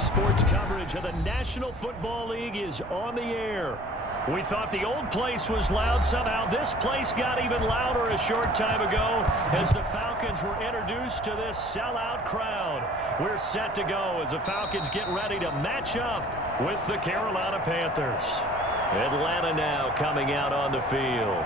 Sports coverage of the National Football League is on the air. We thought the old place was loud. Somehow this place got even louder a short time ago as the Falcons were introduced to this sellout crowd. We're set to go as the Falcons get ready to match up with the Carolina Panthers. Atlanta now coming out on the field.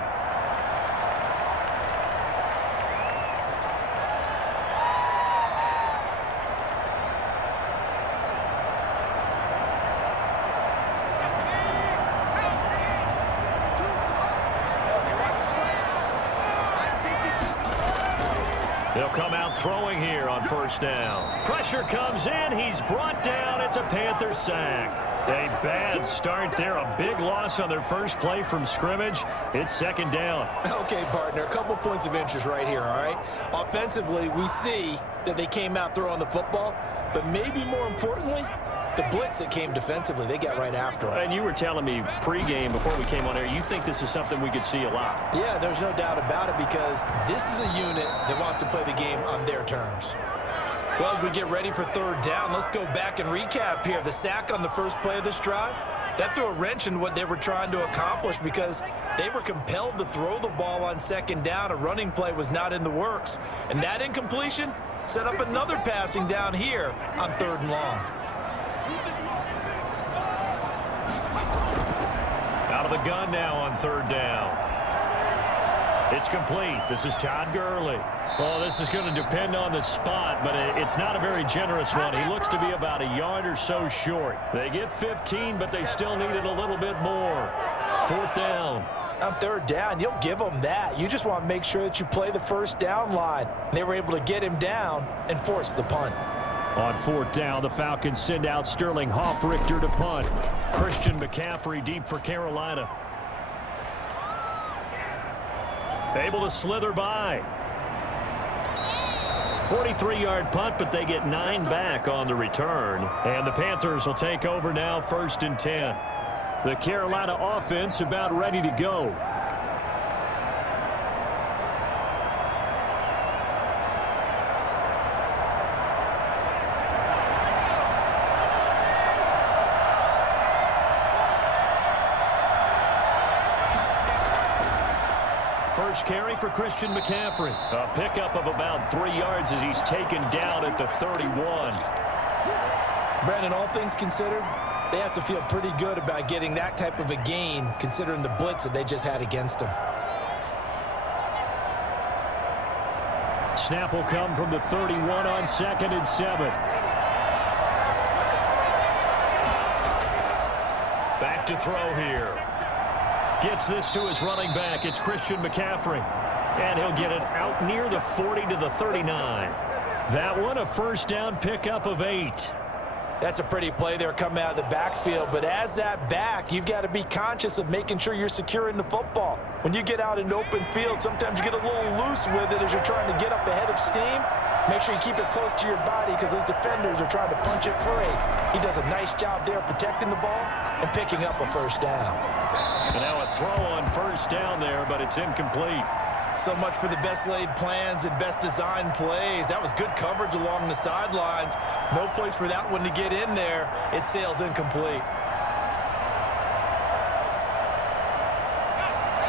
They'll come out throwing here on first down. Pressure comes in. He's brought down. It's a Panther sack. A bad start there. A big loss on their first play from scrimmage. It's second down. Okay, partner. A couple points of interest right here, all right? Offensively, we see that they came out throwing the football, but maybe more importantly, the blitz that came defensively, they got right after him. And you were telling me pregame before we came on air, you think this is something we could see a lot. Yeah, there's no doubt about it because this is a unit that wants to play the game on their terms. Well, as we get ready for third down, let's go back and recap here. The sack on the first play of this drive, that threw a wrench in what they were trying to accomplish because they were compelled to throw the ball on second down. A running play was not in the works. And that incompletion set up another passing down here on third and long. Out of the gun now on third down. It's complete. This is Todd Gurley. Well, this is going to depend on the spot, but it's not a very generous one. He looks to be about a yard or so short. They get 15, but they still needed a little bit more. Fourth down. On third down, you'll give them that. You just want to make sure that you play the first down line. They were able to get him down and force the punt. On fourth down, the Falcons send out Sterling Hoffrichter to punt. Christian McCaffrey deep for Carolina. Able to slither by. 43-yard punt, but they get 9 back on the return. And the Panthers will take over now, 1st and 10. The Carolina offense about ready to go. First carry for Christian McCaffrey. A pickup of about 3 yards as he's taken down at the 31. Brandon, all things considered, they have to feel pretty good about getting that type of a gain considering the blitz that they just had against them. Snap will come from the 31 on 2nd and 7. Back to throw here. Gets this to his running back. It's Christian McCaffrey. And he'll get it out near the 40 to the 39. That one a first down pickup of 8. That's a pretty play there coming out of the backfield. But as that back, you've got to be conscious of making sure you're securing the football. When you get out in open field, sometimes you get a little loose with it as you're trying to get up ahead of steam. Make sure you keep it close to your body because those defenders are trying to punch it free. He does a nice job there protecting the ball and picking up a first down. And now a throw on first down there, but it's incomplete. So much for the best laid plans and best designed plays. That was good coverage along the sidelines. No place for that one to get in there. It sails incomplete.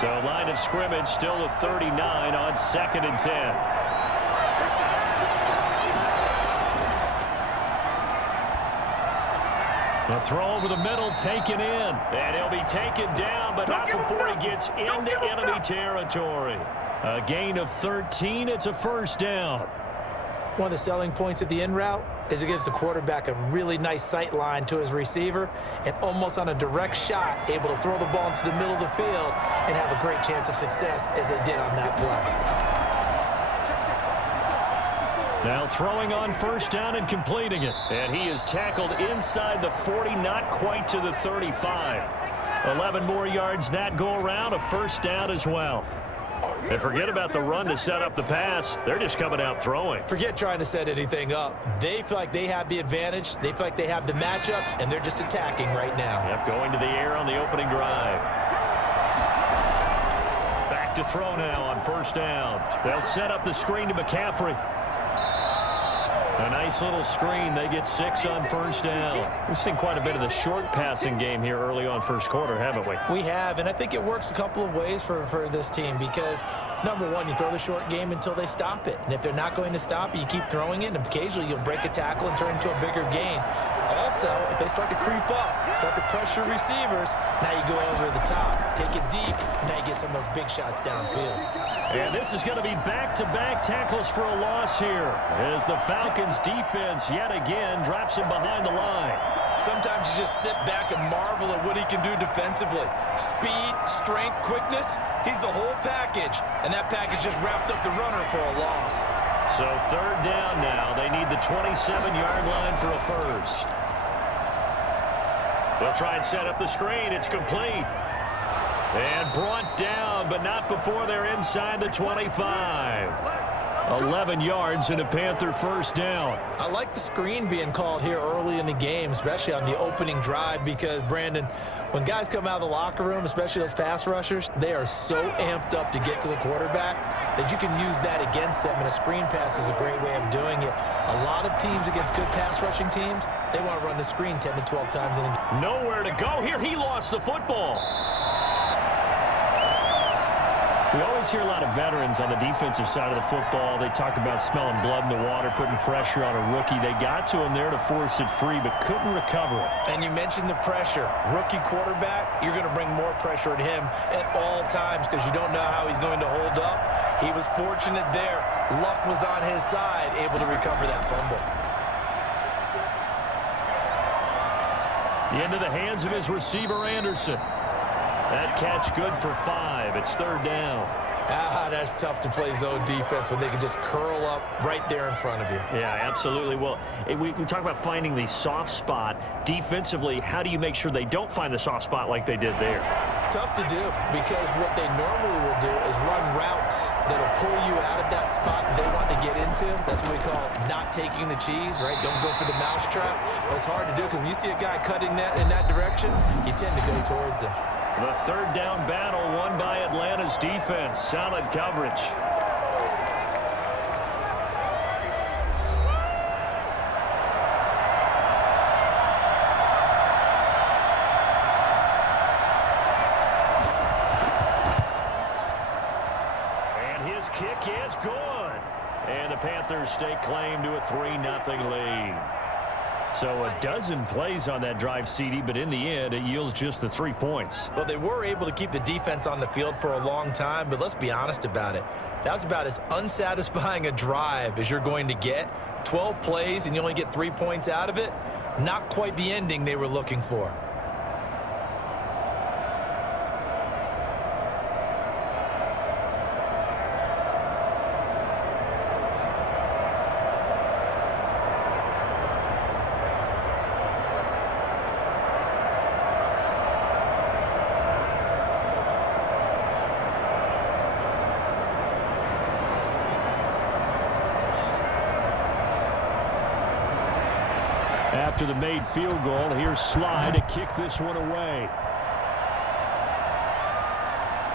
So line of scrimmage still at 39 on 2nd and 10. The throw over the middle taken in. And he'll be taken down, but not before he gets into enemy territory. A gain of 13. It's a first down. One of the selling points of the in route is it gives the quarterback a really nice sight line to his receiver and almost on a direct shot able to throw the ball into the middle of the field and have a great chance of success as they did on that play. Now throwing on first down and completing it. And he is tackled inside the 40, not quite to the 35. 11 more yards that go around, a first down as well. And forget about the run to set up the pass. They're just coming out throwing. Forget trying to set anything up. They feel like they have the advantage. They feel like they have the matchups, and they're just attacking right now. Yep, going to the air on the opening drive. Back to throw now on first down. They'll set up the screen to McCaffrey. A nice little screen. They get 6 on first down. We've seen quite a bit of the short passing game here early on first quarter, haven't we? We have, and I think it works a couple of ways for this team because, number one, you throw the short game until they stop it. And if they're not going to stop it, you keep throwing it, and occasionally you'll break a tackle and turn into a bigger gain. Also, if they start to creep up, start to pressure receivers, now you go over the top, take it deep, and now you get some of those big shots downfield. And this is going to be back-to-back tackles for a loss here as the Falcons defense yet again drops him behind the line. Sometimes you just sit back and marvel at what he can do defensively. Speed, strength, quickness, he's the whole package. And that package just wrapped up the runner for a loss. So third down now. They need the 27-yard line for a first. They'll try and set up the screen. It's complete. And brought down, but not before they're inside the 25. 11 yards and a Panther first down. I like the screen being called here early in the game, especially on the opening drive, because, Brandon, when guys come out of the locker room, especially those pass rushers, they are so amped up to get to the quarterback that you can use that against them, and a screen pass is a great way of doing it. A lot of teams against good pass rushing teams, they want to run the screen 10 to 12 times in a game. Nowhere to go here. He lost the football. We always hear a lot of veterans on the defensive side of the football. They talk about smelling blood in the water, putting pressure on a rookie. They got to him there to force it free, but couldn't recover it. And you mentioned the pressure. Rookie quarterback, you're going to bring more pressure at him at all times because you don't know how he's going to hold up. He was fortunate there. Luck was on his side, able to recover that fumble. Into the hands of his receiver, Anderson. That catch good for 5. It's third down. That's tough to play zone defense when they can just curl up right there in front of you. Yeah, absolutely. Well, we talk about finding the soft spot. Defensively, how do you make sure they don't find the soft spot like they did there? Tough to do because what they normally will do is run routes that'll pull you out of that spot that they want to get into. That's what we call not taking the cheese, right? Don't go for the mousetrap. But it's hard to do because when you see a guy cutting that in that direction, you tend to go towards him. The third down battle won by Atlanta's defense. Solid coverage. And his kick is good. And the Panthers stake claim to a 3-0 lead. So a dozen plays on that drive, CD, but in the end, it yields just the 3 points. Well, they were able to keep the defense on the field for a long time, but let's be honest about it. That was about as unsatisfying a drive as you're going to get. 12 plays and you only get 3 points out of it. Not quite the ending they were looking for. After the made field goal, here's Sly to kick this one away.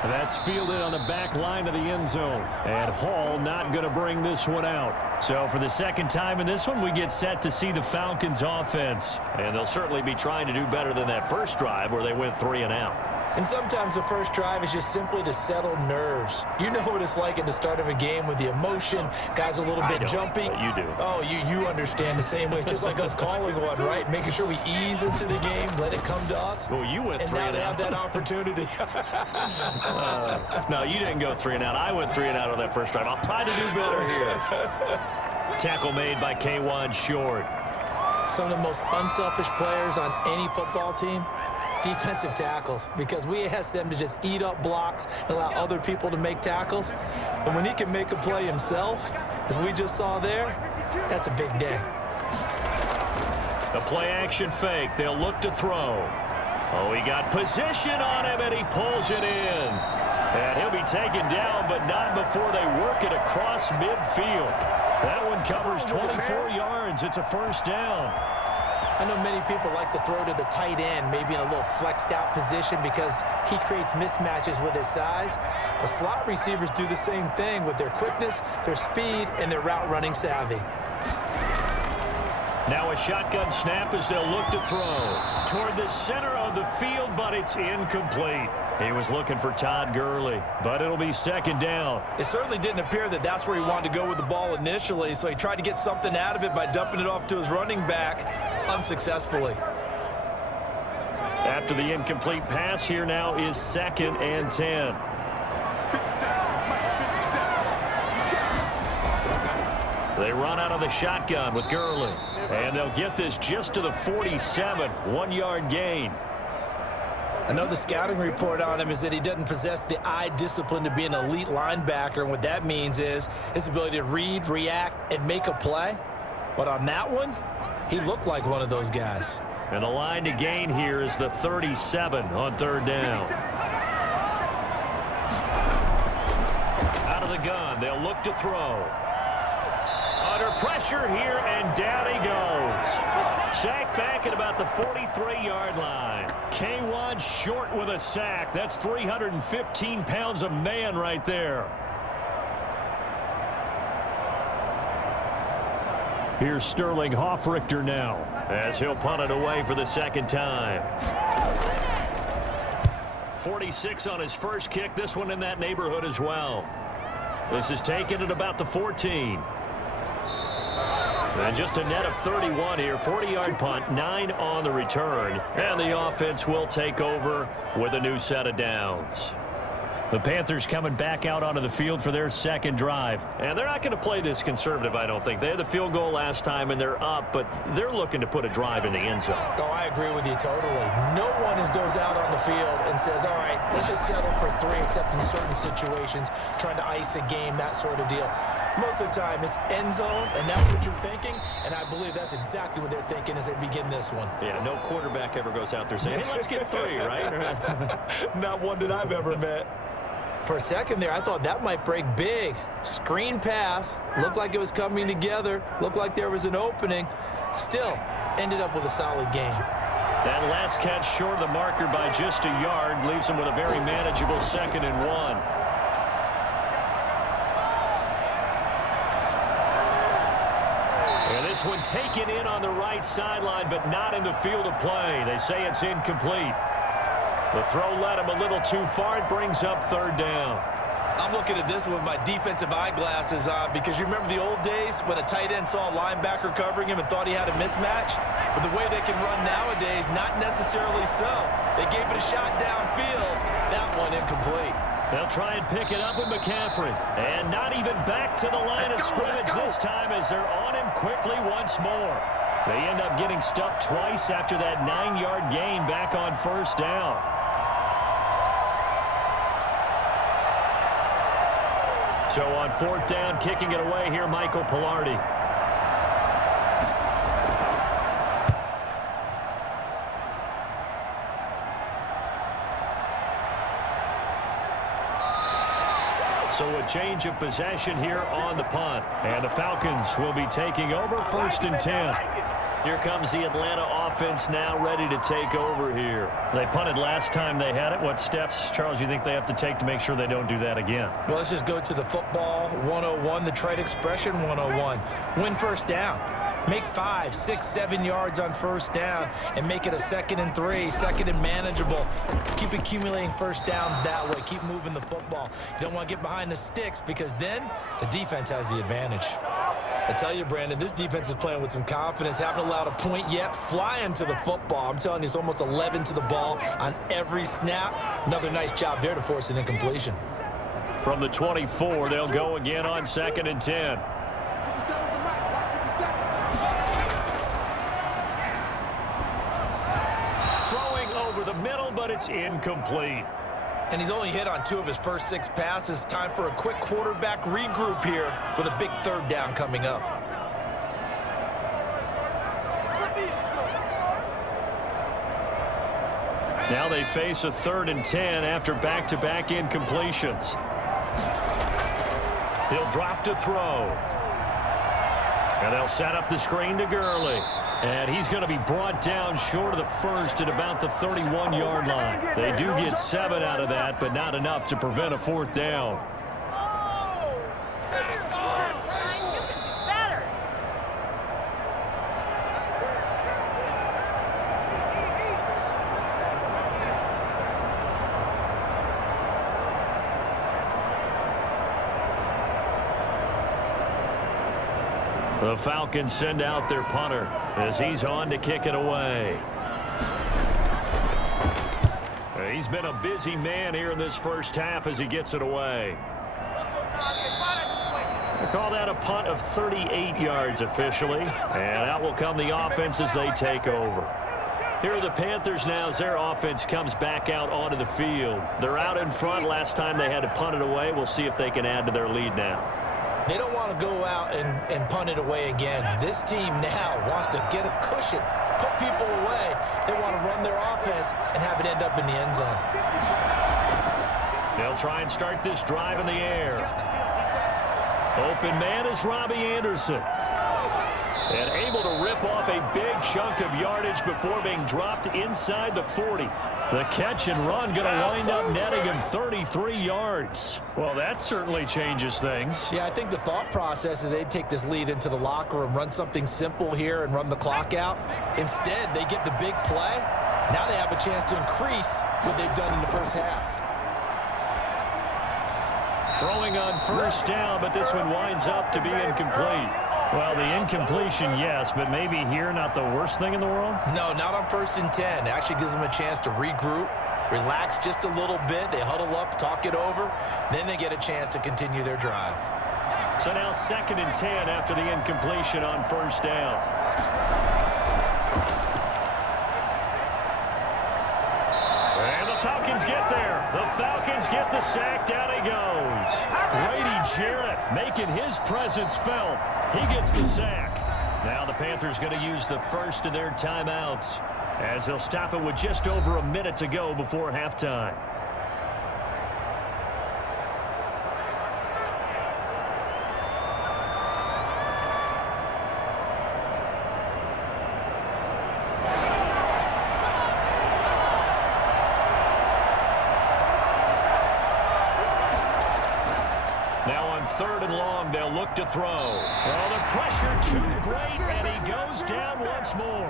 That's fielded on the back line of the end zone. And Hall not going to bring this one out. So for the second time in this one, we get set to see the Falcons offense. And they'll certainly be trying to do better than that first drive where they went 3 and out. And sometimes the first drive is just simply to settle nerves. You know what it's like at the start of a game with the emotion. Guys a little bit jumpy. But you do. Oh, you understand the same way. It's just like us calling one, right? Making sure we ease into the game, let it come to us. Well, you went 3 and out. And now they have that opportunity. No, you didn't go 3 and out. I went 3 and out on that first drive. I'll try to do better here. Tackle made by K1 Short. Some of the most unselfish players on any football team, defensive tackles, because we ask them to just eat up blocks and allow other people to make tackles. And when he can make a play himself, as we just saw there, that's a big day. The play action fake. They'll look to throw. Oh, he got position on him, and he pulls it in. And he'll be taken down, but not before they work it across midfield. That one covers 24 yards. It's a first down. I know many people like to throw to the tight end, maybe in a little flexed out position because he creates mismatches with his size. But slot receivers do the same thing with their quickness, their speed, and their route running savvy. Now a shotgun snap as they'll look to throw toward the center of the field, but it's incomplete. He was looking for Todd Gurley, but it'll be second down. It certainly didn't appear that that's where he wanted to go with the ball initially, so he tried to get something out of it by dumping it off to his running back unsuccessfully. After the incomplete pass, here now is 2nd and 10. They run out of the shotgun with Gurley, and they'll get this just to the 47, 1-yard gain. I know the scouting report on him is that he doesn't possess the eye discipline to be an elite linebacker, and what that means is his ability to read, react, and make a play. But on that one, he looked like one of those guys. And the line to gain here is the 37 on 3rd down. Out of the gun, they'll look to throw. Under pressure here, and down he goes. Sacked back at about the 43-yard line. K1 short with a sack. That's 315 pounds of man right there. Here's Sterling Hoffrichter now as he'll punt it away for the 2nd time. 46 on his first kick. This one in that neighborhood as well. This is taken at about the 14. And just a net of 31 here. 40-yard punt, 9 on the return. And the offense will take over with a new set of downs. The Panthers coming back out onto the field for their 2nd drive. And they're not going to play this conservative, I don't think. They had the field goal last time, and they're up, but they're looking to put a drive in the end zone. Oh, I agree with you totally. No one goes out on the field and says, all right, let's just settle for 3, except in certain situations, trying to ice a game, that sort of deal. Most of the time, it's end zone, and that's what you're thinking, and I believe that's exactly what they're thinking as they begin this one. Yeah, no quarterback ever goes out there saying, hey, let's get 3, right? Not one that I've ever met. For a second there, I thought that might break big. Screen pass. Looked like it was coming together. Looked like there was an opening. Still, ended up with a solid game. That last catch short of the marker by just a yard leaves him with a very manageable 2nd and 1. And this one taken in on the right sideline, but not in the field of play. They say it's incomplete. The throw led him a little too far. It brings up 3rd down. I'm looking at this with my defensive eyeglasses on because you remember the old days when a tight end saw a linebacker covering him and thought he had a mismatch? But the way they can run nowadays, not necessarily so. They gave it a shot downfield. That one incomplete. They'll try and pick it up with McCaffrey. And not even back to the line of scrimmage this time as they're on him quickly once more. They end up getting stuffed twice after that 9-yard gain back on 1st down. So on 4th down, kicking it away here, Michael Pilardi. So a change of possession here on the punt. And the Falcons will be taking over 1st and 10. Here comes the Atlanta offense now ready to take over here. They punted last time they had it. What steps, Charles, you think they have to take to make sure they don't do that again? Well, let's just go to the football 101, the trade expression 101. Win 1st down. Make 5, 6, 7 yards on 1st down and make it a 2nd and 3, 2nd and manageable. Keep accumulating 1st downs that way. Keep moving the football. You don't want to get behind the sticks because then the defense has the advantage. I tell you, Brandon, this defense is playing with some confidence. Haven't allowed a point yet. Flying to the football. I'm telling you, it's almost 11 to the ball on every snap. Another nice job there to force an incompletion. From the 24, they'll go again on 2nd and 10. Throwing over the middle, but it's incomplete. And he's only hit on 2 of his first 6 passes. Time for a quick quarterback regroup here with a big 3rd down coming up. Now they face a 3rd and 10 after back-to-back incompletions. He'll drop to throw. And they'll set up the screen to Gurley. And he's going to be brought down short of the 1st at about the 31-yard line. They do get 7 out of that, but not enough to prevent a 4th down. The Falcons send out their punter as he's on to kick it away. He's been a busy man here in this first half as he gets it away. They call that a punt of 38 yards officially, and out will come the offense as they take over. Here are the Panthers now as their offense comes back out onto the field. They're out in front. Last time they had to punt it away. We'll see if they can add to their lead now. They don't want to go out and punt it away again. This team now wants to get a cushion, put people away. They want to run their offense and have it end up in the end zone. They'll try and start this drive in the air. Open man is Robbie Anderson. And able to rip off a big chunk of yardage before being dropped inside the 40. The catch and run going to wind up netting him 33 yards. Well, that certainly changes things. Yeah, I think the thought process is they'd take this lead into the locker room, run something simple here and run the clock out. Instead, they get the big play. Now they have a chance to increase what they've done in the first half. Throwing on first down, but this one winds up to be incomplete. Well, the incompletion, yes, but maybe here not the worst thing in the world? No, not on 1st and 10. It actually gives them a chance to regroup, relax just a little bit. They huddle up, talk it over. Then they get a chance to continue their drive. So now 2nd and 10 after the incompletion on first down. And the Falcons get there. The Falcons get the sack. Down he goes. Grady Jarrett making his presence felt. He gets the sack. Now the Panthers going to use the first of their timeouts as they'll stop it with just over a minute to go before halftime. Now on 3rd and long, they'll look to throw. Oh, the pressure too great, and he goes down once more.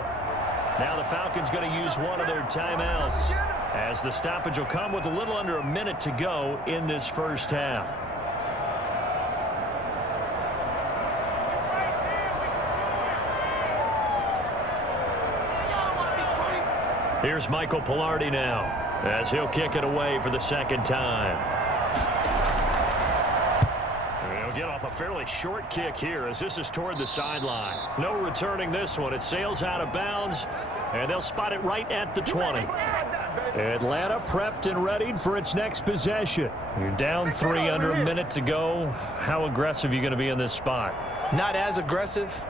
Now the Falcons going to use one of their timeouts as the stoppage will come with a little under a minute to go in this first half. Here's Michael Pilardi now as he'll kick it away for the 2nd time. Get off a fairly short kick here as this is toward the sideline. No returning this one. It sails out of bounds, and they'll spot it right at the 20. Atlanta prepped and readied for its next possession. You're down 3 under a minute to go. How aggressive are you going to be in this spot? Not as aggressive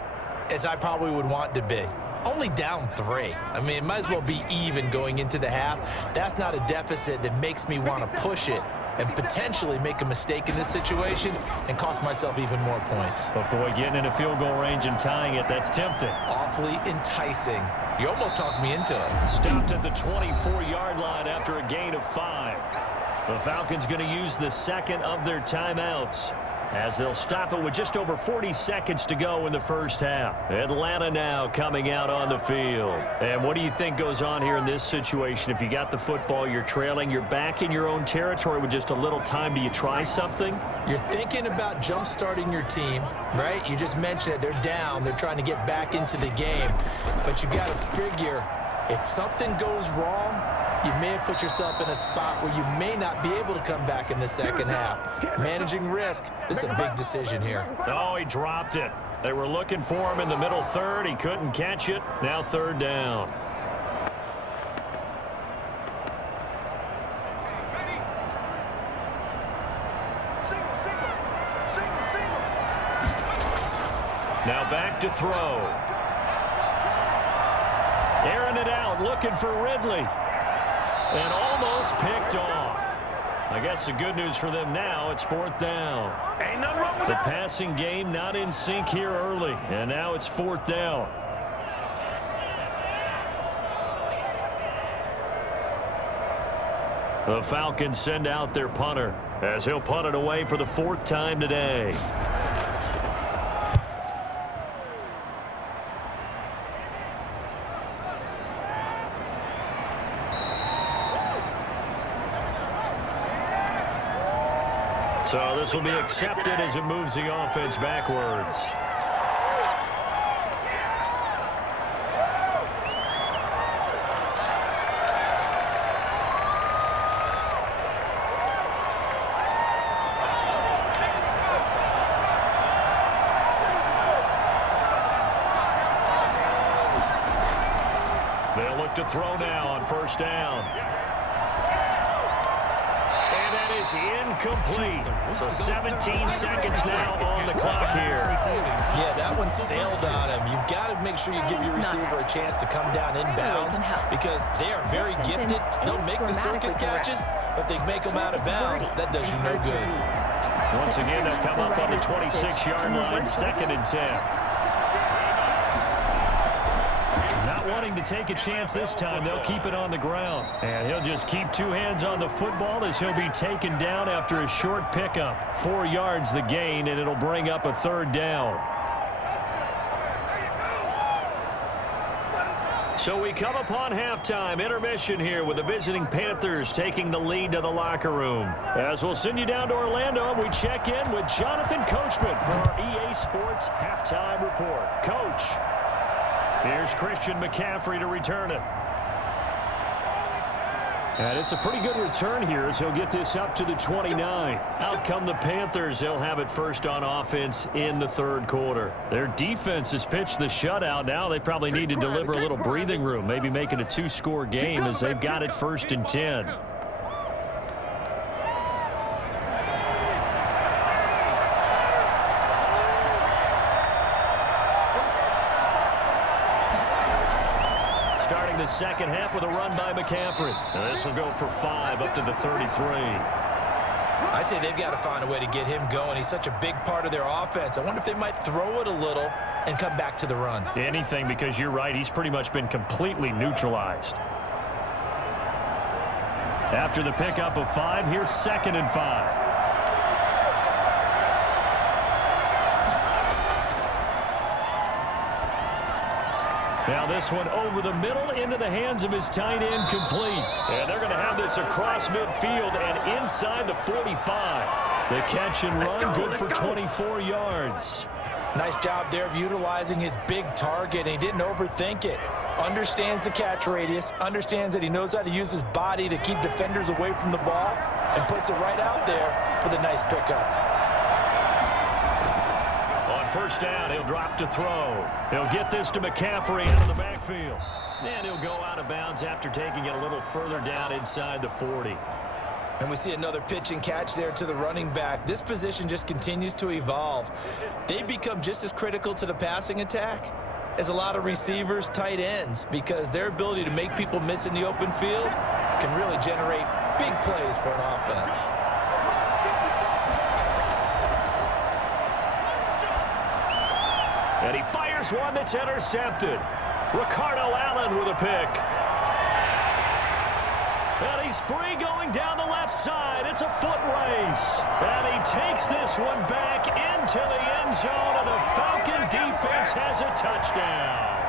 as I probably would want to be. Only down 3. I mean, it might as well be even going into the half. That's not a deficit that makes me want to push it and potentially make a mistake in this situation and cost myself even more points. But, boy, getting in a field goal range and tying it, that's tempting. Awfully enticing. You almost talked me into it. Stopped at the 24-yard line after a gain of 5. The Falcons going to use the 2nd of their timeouts as they'll stop it with just over 40 seconds to go in the first half. Atlanta now coming out on the field. And what do you think goes on here in this situation? If you got the football, you're trailing, you're back in your own territory with just a little time. Do you try something? You're thinking about jump-starting your team, right? You just mentioned it. They're down. They're trying to get back into the game. But you got to figure if something goes wrong, you may have put yourself in a spot where you may not be able to come back in the second half. Managing risk, this is a big decision here. Oh, he dropped it. They were looking for him in the middle third. He couldn't catch it. Now 3rd down. Now back to throw. Airing it out, looking for Ridley. And almost picked off. I guess the good news for them now, it's 4th down. The passing game not in sync here early, and now it's 4th down. The Falcons send out their punter as he'll punt it away for the 4th time today. So this will be accepted as it moves the offense backwards. They'll look to throw now on first down. And that is incomplete. So 17 seconds now on the clock here. Yeah, that one sailed on him. You've got to make sure you give your receiver a chance to come down inbounds because they are very gifted. They'll make the circus catches, but they make them out of bounds. That does you no good. Once again, they'll come up on the 26-yard line, 2nd and 10. Not wanting to take a chance this time, they'll keep it on the ground. And he'll just keep two hands on the football as he'll be taken down after a short pickup. 4 yards the gain, and it'll bring up a 3rd down. So we come upon halftime intermission here with the visiting Panthers taking the lead to the locker room. As we'll send you down to Orlando, we check in with Jonathan Coachman for our EA Sports Halftime Report. Coach. Here's Christian McCaffrey to return it. And it's a pretty good return here as he'll get this up to the 29. Out come the Panthers. They'll have it first on offense in the 3rd quarter. Their defense has pitched the shutout. Now they probably need to deliver a little breathing room, maybe make it a 2-score game as they've got it 1st and 10. Starting the second half with a run by McCaffrey. And this will go for 5 up to the 33. I'd say they've got to find a way to get him going. He's such a big part of their offense. I wonder if they might throw it a little and come back to the run. Anything, because you're right. He's pretty much been completely neutralized. After the pickup of 5, here's 2nd and 5. Now this one over the middle into the hands of his tight end, complete. And they're going to have this across midfield and inside the 45. The catch and run, good for 24 yards. Nice job there of utilizing his big target. He didn't overthink it. Understands the catch radius, understands that he knows how to use his body to keep defenders away from the ball, and puts it right out there for the nice pickup. First down, he'll drop to throw. He'll get this to McCaffrey out of the backfield. And he'll go out of bounds after taking it a little further down inside the 40. And we see another pitch and catch there to the running back. This position just continues to evolve. They become just as critical to the passing attack as a lot of receivers, tight ends, because their ability to make people miss in the open field can really generate big plays for an offense. And he fires one that's intercepted. Ricardo Allen with a pick. And he's free going down the left side. It's a foot race. And he takes this one back into the end zone, and the Falcon defense has a touchdown.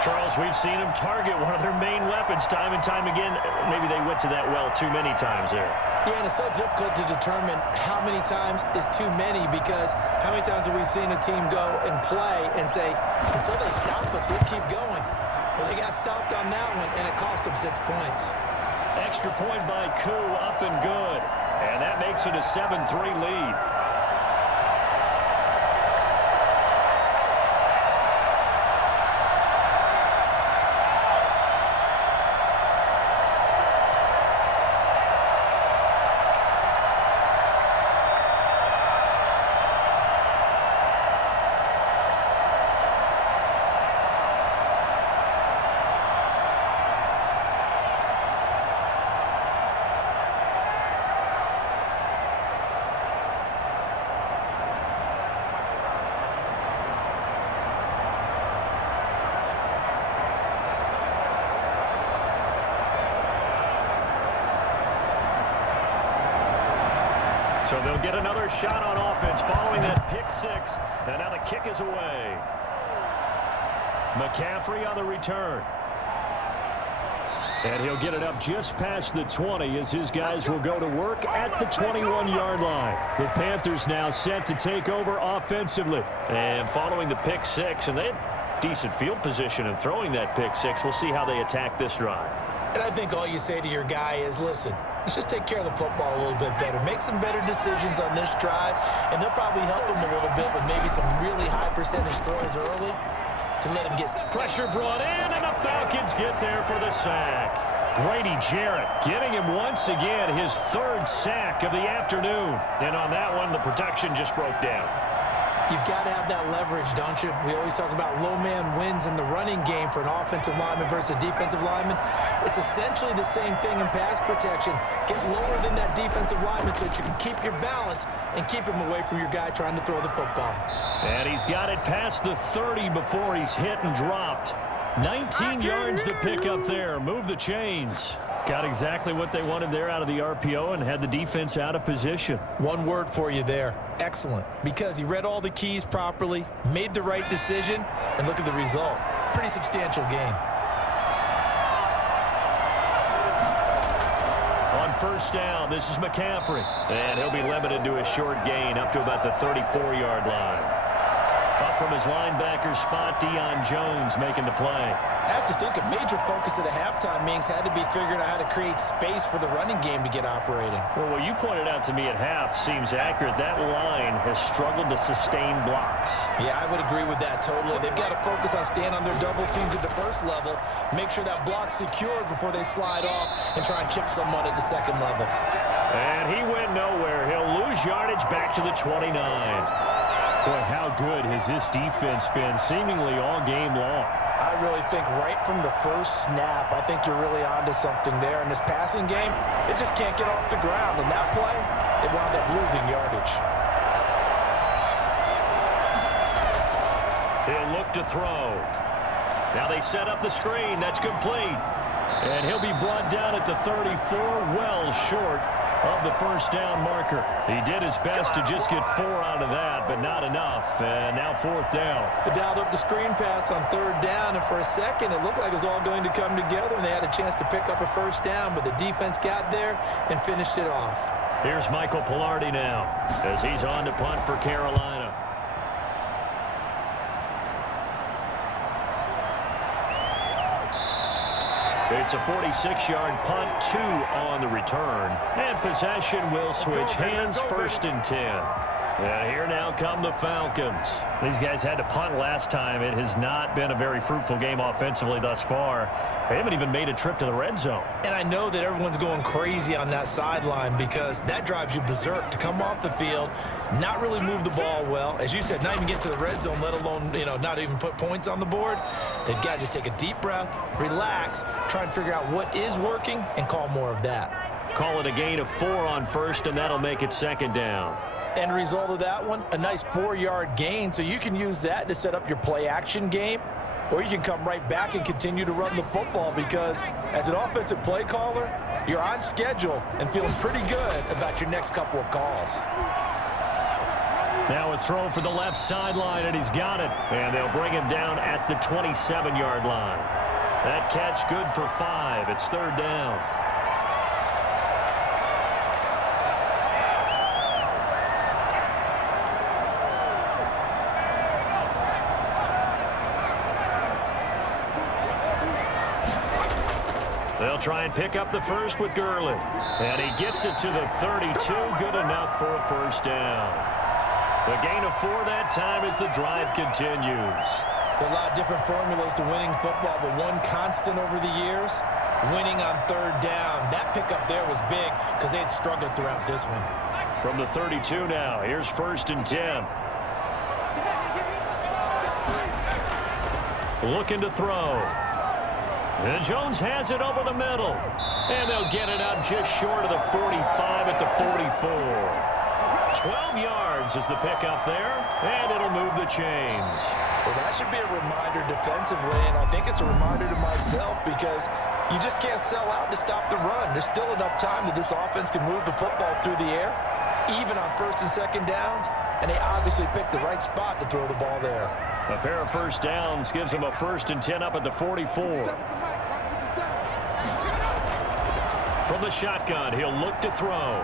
Charles, we've seen them target one of their main weapons time and time again. Maybe they went to that well too many times there. Yeah, and it's so difficult to determine how many times is too many, because how many times have we seen a team go and play and say, until they stop us, we'll keep going. Well, they got stopped on that one, and it cost them 6 points. Extra point by Koo, up and good. And that makes it a 7-3 lead. So they'll get another shot on offense following that pick six. And now the kick is away. McCaffrey on the return. And he'll get it up just past the 20 as his guys will go to work at the 21-yard line. The Panthers now set to take over offensively. And following the pick six, and they had decent field position in throwing that pick six. We'll see how they attack this drive. And I think all you say to your guy is, listen, let's just take care of the football a little bit better. Make some better decisions on this drive, and they'll probably help him a little bit with maybe some really high percentage throws early. to let him get... Pressure brought in, and the Falcons get there for the sack. Grady Jarrett getting him once again his third sack of the afternoon. And on that one, the protection just broke down. You've got to have that leverage, don't you? We always talk about low man wins in the running game for an offensive lineman versus a defensive lineman. It's essentially the same thing in pass protection. Get lower than that defensive lineman so that you can keep your balance and keep him away from your guy trying to throw the football. And he's got it past the 30 before he's hit and dropped. 19 yards to pick up there. Move the chains. Got exactly what they wanted there out of the RPO and had the defense out of position. One word for you there. Excellent. Because he read all the keys properly, made the right decision, and look at the result. Pretty substantial gain. On first down, this is McCaffrey. And he'll be limited to a short gain up to about the 34-yard line. Up from his linebacker spot, Deion Jones making the play. I have to think a major focus at a halftime means had to be figuring out how to create space for the running game to get operating. Well, what you pointed out to me at half seems accurate. That line has struggled to sustain blocks. Yeah, I would agree with that totally. They've got to focus on staying on their double teams at the first level, make sure that block's secured before they slide off and try and chip someone at the second level. And he went nowhere. He'll lose yardage back to the 29. Boy, how good has this defense been seemingly all game long? I really think right from the first snap, I think you're really onto something there. In this passing game, it just can't get off the ground. In that play, it wound up losing yardage. He'll look to throw. Now they set up the screen. That's complete. And he'll be brought down at the 34, well short of the first down marker. He did his best to just get 4 out of that, but not enough. And now fourth down. They dialed up the screen pass on third down, and for a second, it looked like it was all going to come together, and they had a chance to pick up a first down, but the defense got there and finished it off. Here's Michael Pilardi now as he's on to punt for Carolina. It's a 46-yard punt, 2 on the return. And possession will switch hands, first and 10. And here now come the Falcons. These guys had to punt last time. It has not been a very fruitful game offensively thus far. They haven't even made a trip to the red zone. And I know that everyone's going crazy on that sideline because that drives you berserk to come off the field, not really move the ball well. As you said, not even get to the red zone, let alone, not even put points on the board. They've got to just take a deep breath, relax, try and figure out what is working, and call more of that. Call it a gain of 4 on first, and that'll make it second down. End result of that one, a nice 4-yard gain, so you can use that to set up your play-action game, or you can come right back and continue to run the football because as an offensive play caller, you're on schedule and feeling pretty good about your next couple of calls. Now a throw for the left sideline, and he's got it. And they'll bring him down at the 27-yard line. That catch good for 5. It's third down. They'll try and pick up the first with Gurley. And he gets it to the 32. Good enough for a first down. The gain of 4 that time as the drive continues. There are a lot of different formulas to winning football, but one constant over the years, winning on third down. That pickup there was big because they had struggled throughout this one. From the 32 now, here's first and 10. Looking to throw. And Jones has it over the middle. And they'll get it up just short of the 45 at the 44. 12 yards is the pickup there, and it'll move the chains. Well, that should be a reminder defensively, and I think it's a reminder to myself because you just can't sell out to stop the run. There's still enough time that this offense can move the football through the air, even on first and second downs, and they obviously picked the right spot to throw the ball there. A pair of first downs gives them a first and 10 up at the 44. From the shotgun, he'll look to throw.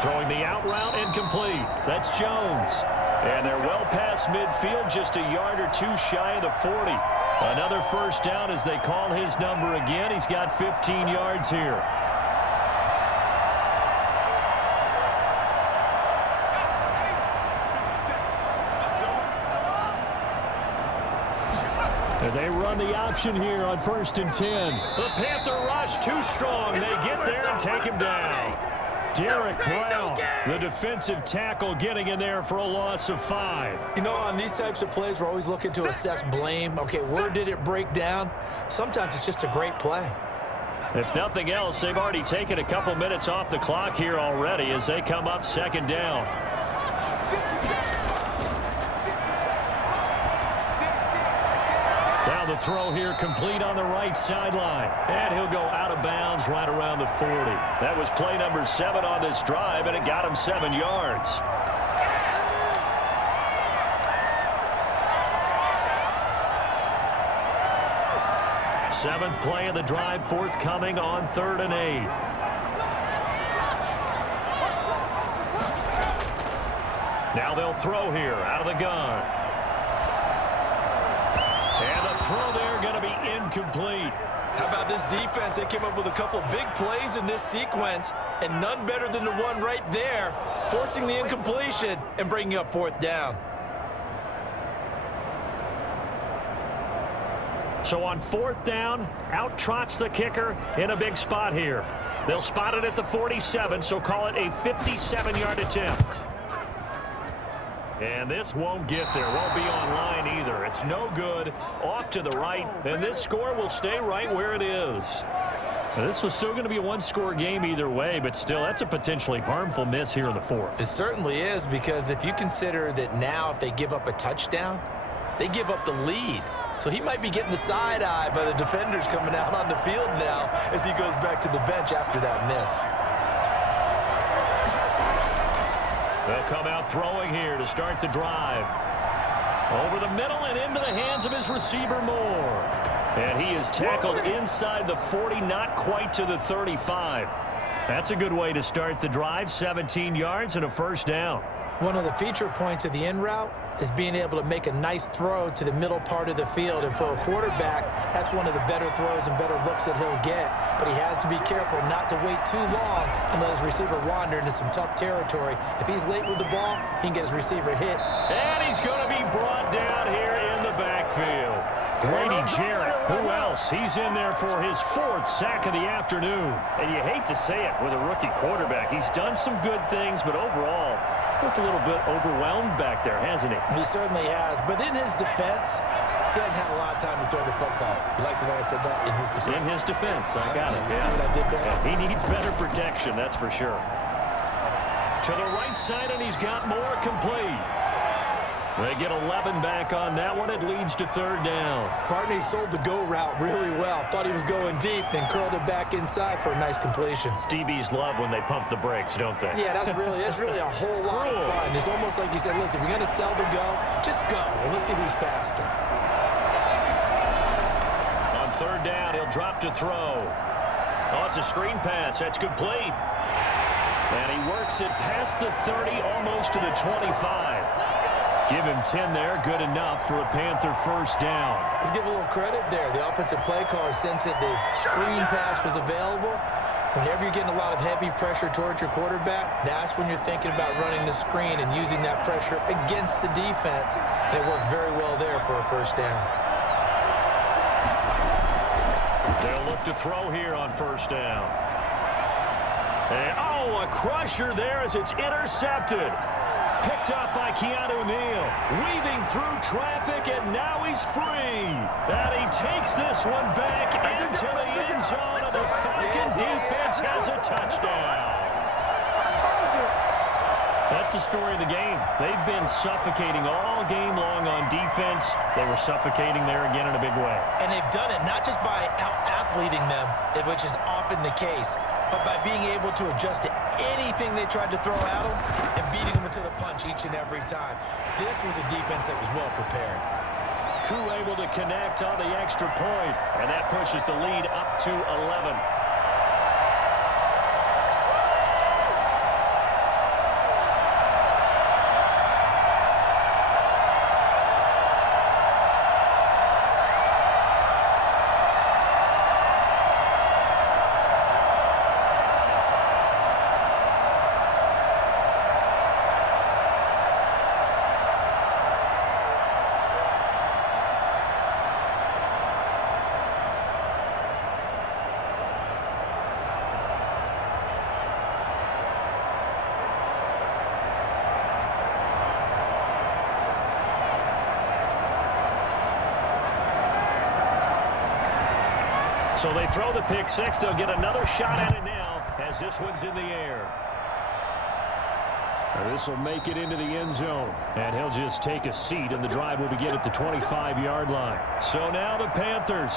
Throwing the out route, incomplete. That's Jones. And they're well past midfield, just a yard or 2 shy of the 40. Another first down as they call his number again. He's got 15 yards here. And they run the option here on 1st and 10. The Panther rush too strong. They get there and take him down. Derek Brown, the defensive tackle, getting in there for a loss of 5. You know, on these types of plays, we're always looking to assess blame. Okay, where did it break down? Sometimes it's just a great play. If nothing else, they've already taken a couple minutes off the clock here already as they come up 2nd down. Now the throw here complete on the right sideline. And he'll go out of bounds right around the 40. That was play number 7 on this drive, and it got him 7 yards. Seventh play of the drive forthcoming on 3rd and 8. Now they'll throw here out of the gun. And the throw there going to be incomplete. How about this defense? They came up with a couple big plays in this sequence, and none better than the one right there, forcing the incompletion and bringing up 4th down. So on 4th down, out trots the kicker in a big spot here. They'll spot it at the 47, so call it a 57-yard attempt. And this won't get there. Won't be on line either. It's no good. Off to the right, and this score will stay right where it is. Now, this was still going to be a one-score game either way, but still, that's a potentially harmful miss here in the 4th. It certainly is, because if you consider that now if they give up a touchdown, they give up the lead. So he might be getting the side eye by the defenders coming out on the field now as he goes back to the bench after that miss. They'll come out throwing here to start the drive. Over the middle and into the hands of his receiver Moore. And he is tackled inside the 40, not quite to the 35. That's a good way to start the drive, 17 yards and a 1st down. One of the feature points of the in route is being able to make a nice throw to the middle part of the field. And for a quarterback, that's one of the better throws and better looks that he'll get. But he has to be careful not to wait too long and let his receiver wander into some tough territory. If he's late with the ball, he can get his receiver hit. And he's going to be brought down here in the backfield. Grady Jarrett, who else? He's in there for his 4th sack of the afternoon. And you hate to say it with a rookie quarterback. He's done some good things, but overall, looked a little bit overwhelmed back there, hasn't he? He certainly has. But in his defense, he hasn't had a lot of time to throw the football. You like the way I said that? In his defense? In his defense. I got it. See what I did there? Yeah, he needs better protection, that's for sure. To the right side, and he's got more complete. They get 11 back on that one. It leads to 3rd down. Partney sold the go route really well. Thought he was going deep, then curled it back inside for a nice completion. DBs love when they pump the brakes, don't they? Yeah, that's really a whole lot of fun. It's almost like you said, listen, if you're going to sell the go, just go. And let's see who's faster. On 3rd down, he'll drop to throw. Oh, it's a screen pass. That's complete. And he works it past the 30, almost to the 25. Give him 10 there. Good enough for a Panther 1st down. Let's give a little credit there. The offensive play caller, since the screen pass was available, whenever you're getting a lot of heavy pressure towards your quarterback, that's when you're thinking about running the screen and using that pressure against the defense. And it worked very well there for a 1st down. They'll look to throw here on 1st down. And, oh, a crusher there as it's intercepted. Picked up by Keanu Neal, weaving through traffic, and now he's free. And he takes this one back into the end zone, and the Falcon defense has a touchdown. That's the story of the game. They've been suffocating all game long on defense. They were suffocating there again in a big way. And they've done it not just by out-athleting them, which is often the case, but by being able to adjust to anything they tried to throw at them and beating them into the punch each and every time. This was a defense that was well prepared. Crew able to connect on the extra point, and that pushes the lead up to 11. So they throw the pick six. They'll get another shot at it now as this one's in the air. This will make it into the end zone. And he'll just take a seat, and the drive will begin at the 25-yard line. So now the Panthers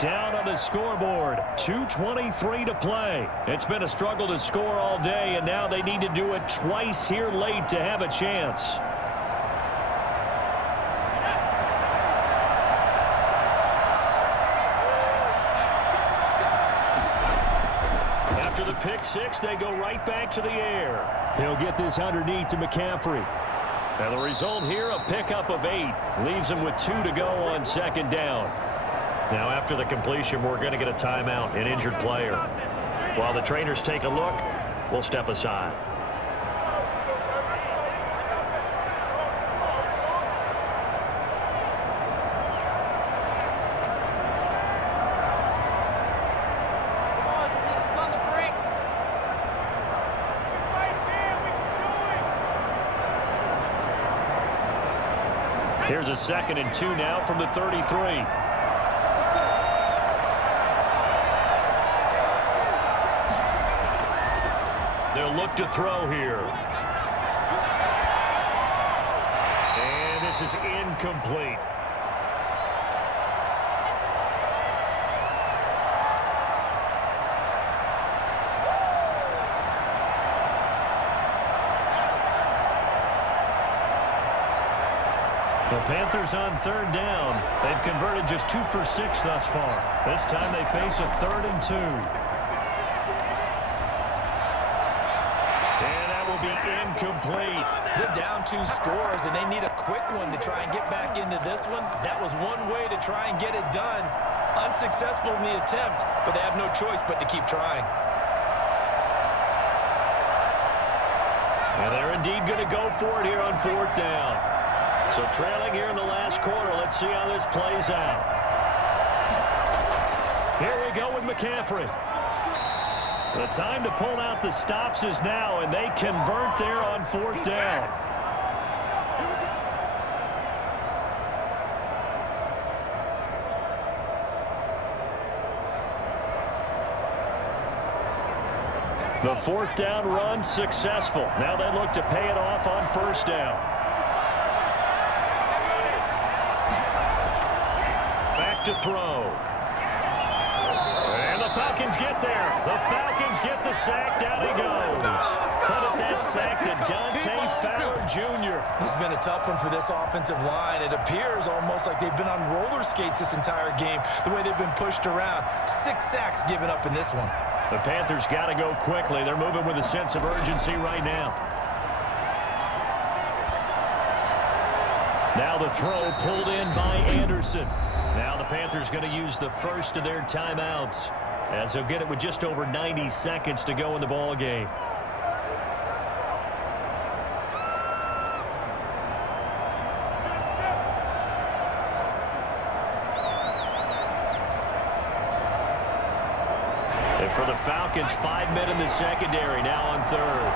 down on the scoreboard. 2:23 to play. It's been a struggle to score all day, and now they need to do it twice here late to have a chance. After the pick six, they go right back to the air. He'll get this underneath to McCaffrey. And the result here, a pickup of 8. Leaves him with 2 to go on second down. Now after the completion, we're going to get a timeout, an injured player. While the trainers take a look, we'll step aside. Here's a 2nd and 2 now from the 33. They'll look to throw here. And this is incomplete. The Panthers on 3rd down. They've converted just 2 for 6 thus far. This time they face a 3rd and 2. And that will be incomplete. They're down 2 scores, and they need a quick one to try and get back into this one. That was one way to try and get it done. Unsuccessful in the attempt, but they have no choice but to keep trying. And they're indeed going to go for it here on 4th down. So trailing here in the last quarter. Let's see how this plays out. Here we go with McCaffrey. The time to pull out the stops is now, and they convert there on 4th down. The 4th down run successful. Now they look to pay it off on 1st down. To throw. And the Falcons get there. The Falcons get the sack. Down he goes. Credit that sack to Dante Fowler Jr. This has been a tough one for this offensive line. It appears almost like they've been on roller skates this entire game, the way they've been pushed around. 6 sacks given up in this one. The Panthers got to go quickly. They're moving with a sense of urgency right now. Now the throw pulled in by Anderson. Now the Panthers going to use the first of their timeouts as they'll get it with just over 90 seconds to go in the ball game. And for the Falcons, 5 men in the secondary now on 3rd.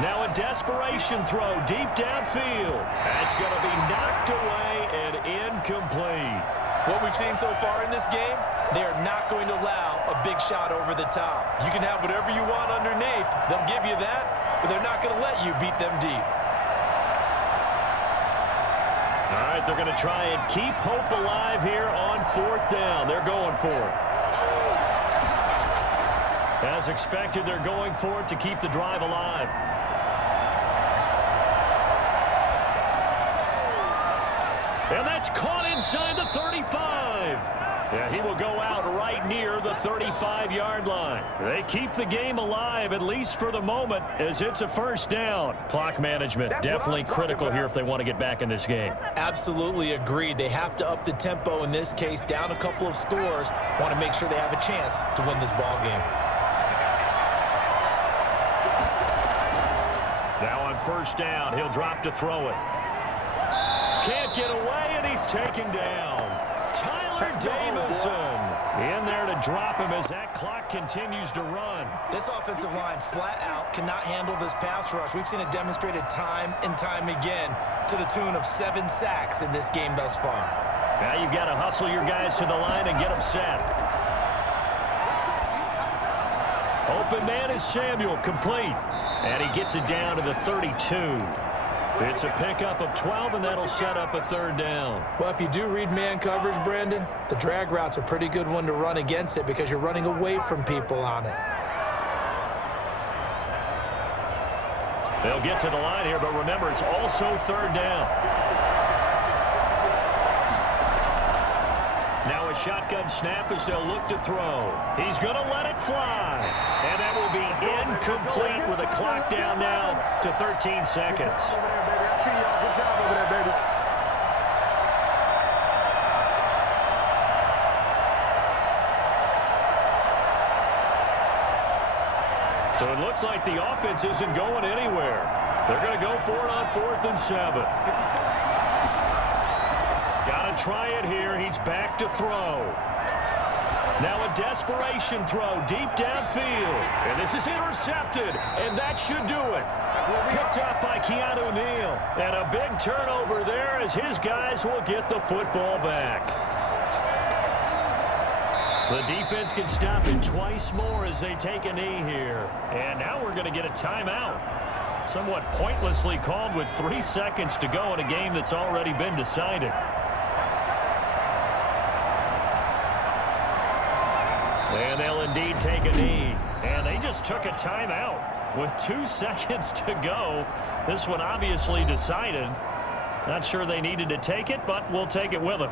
Now a desperation throw deep downfield. That's going to be knocked away and incomplete. What we've seen so far in this game, they are not going to allow a big shot over the top. You can have whatever you want underneath. They'll give you that, but they're not going to let you beat them deep. All right, they're going to try and keep hope alive here on 4th down. They're going for it. As expected, they're going for it to keep the drive alive. And that's caught inside the 35. Yeah, he will go out right near the 35-yard line. They keep the game alive, at least for the moment, as it's a 1st down. Clock management definitely critical here if they want to get back in this game. Absolutely agreed. They have to up the tempo in this case, down a couple of scores. Want to make sure they have a chance to win this ball game. Now on 1st down, he'll drop to throw it. Can't get away, and he's taken down. Tyler Davison in there to drop him as that clock continues to run. This offensive line flat out cannot handle this pass rush. We've seen it demonstrated time and time again to the tune of 7 sacks in this game thus far. Now you've got to hustle your guys to the line and get them set. Open man is Samuel, complete. And he gets it down to the 32. It's a pickup of 12, and that'll set up a 3rd down. Well, if you do read man coverage, Brandon, the drag route's a pretty good one to run against it because you're running away from people on it. They'll get to the line here, but remember, it's also 3rd down. Now a shotgun snap as they'll look to throw. He's going to let it fly. And that will be incomplete with a clock down now to 13 seconds. So it looks like the offense isn't going anywhere. They're going to go for it on 4th and 7. Got to try it here. He's back to throw. Now a desperation throw deep downfield. And this is intercepted. And that should do it. Picked off by Keanu Neal. And a big turnover there as his guys will get the football back. The defense can stop it twice more as they take a knee here. And now we're going to get a timeout. Somewhat pointlessly called with 3 seconds to go in a game that's already been decided. And they'll indeed take a knee. And they just took a timeout with 2 seconds to go. This one obviously decided. Not sure they needed to take it, but we'll take it with them.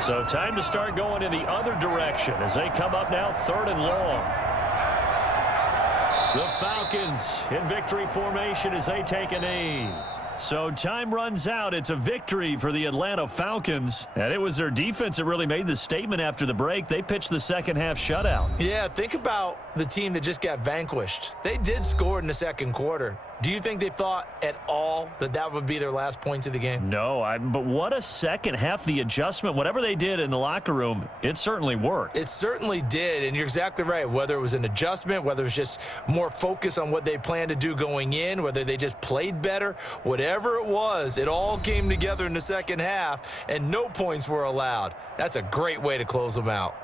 So time to start going in the other direction as they come up now 3rd and long. The Falcons in victory formation as they take a knee. So time runs out. It's a victory for the Atlanta Falcons. And it was their defense that really made the statement after the break. They pitched the second half shutout. Yeah, think about the team that just got vanquished. They did score in the 2nd quarter. Do you think they thought at all that that would be their last points of the game? No, but what a second half. The adjustment, whatever they did in the locker room, it certainly worked. It certainly did, and you're exactly right. Whether it was an adjustment, whether it was just more focus on what they planned to do going in, whether they just played better, whatever it was, it all came together in the second half, and no points were allowed. That's a great way to close them out.